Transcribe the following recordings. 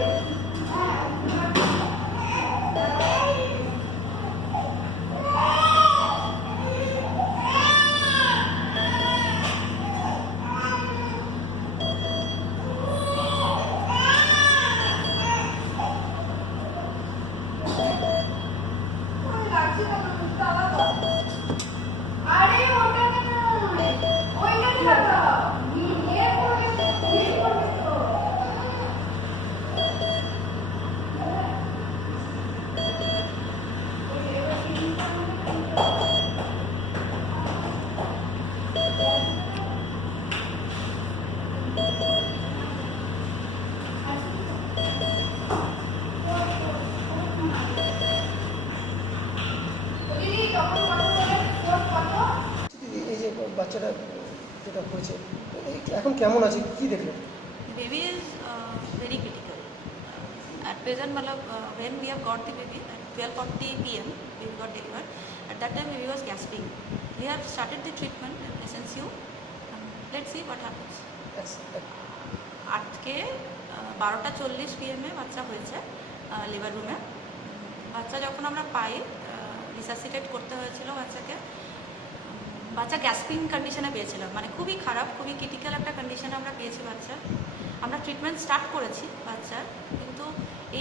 Thank you. বাচ্চাটা যেটা হয়েছে। এখন কেমন আছে? কি দেখলেন? Baby is very critical at present মানে when we have got the baby twelve forty P M we got deliver at that time baby was gasping we started the treatment essence you let see what happens আজকে বারোটা চল্লিশ P এমে বাচ্চা হয়েছে liver রুমে বাচ্চা যখন আমরা পাই রিসাসিটেট করতে হয়েছিল বাচ্চাকে বাচ্চা গ্যাসপিং কন্ডিশনে পেয়েছিলাম মানে খুবই খারাপ, খুবই ক্রিটিক্যাল একটা কন্ডিশনে আমরা পেয়েছি বাচ্চা। আমরা ট্রিটমেন্ট স্টার্ট করেছি বাচ্চার কিন্তু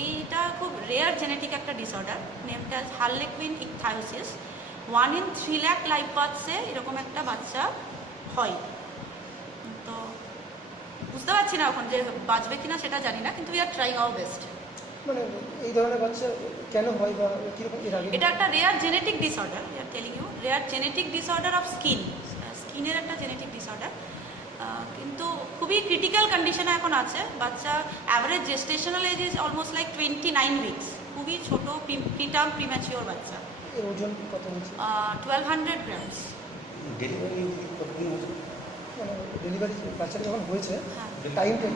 এইটা খুব রেয়ার জেনেটিক একটা ডিসঅর্ডার নেমটা harlequin ichthyosis one in three lakh life বার্থসে এরকম একটা বাচ্চা হয়। তো বুঝতে পারছি না এখন যে বাঁচবে কিনা সেটা জানি না, কিন্তু we are trying our best মানে এই ধরনের বাচ্চা কেন হয় বা কীরকম এর আগে? এটা একটা rare genetic disorder R telling you rare genetic disorder of skin স্কিনের একটা জেনেটিক ডিসঅর্ডার কিন্তু খুবই ক্রিটিক্যাল কন্ডিশনে এখন আছে। বাচ্চা average gestational age is almost like twenty nine weeks খুবই ছোট প্রিটার্ম প্রিম্যাচিওর বাচ্চা। ওজন কত হয়েছে? টুয়েলভ হান্ড্রেড গ্রামস ডেলিভারি কতদিন হয়েছে? মানে ডেলিভারি বাচ্চাটা যখন হয়েছে হ্যাঁ। টাইমটা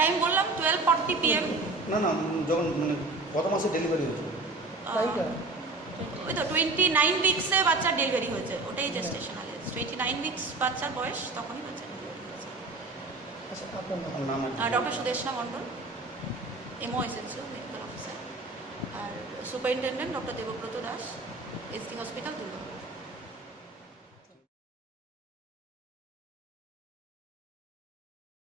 টাইম বললাম টুয়েলভ ফর্টি পিএম না না যখন মানে কত মাসে ডেলিভারি হয়েছে ওই তো টোয়েন্টি নাইন উইক্সে বাচ্চার ডেলিভারি হয়েছে ওটাই gestational age twenty nine weeks বাচ্চার বয়স তখনই বাচ্চা আচ্ছা doctor Sudeshna Mondal MO essential medical officer আর superintendent doctor Debabrata Das SD hospital Durgapur.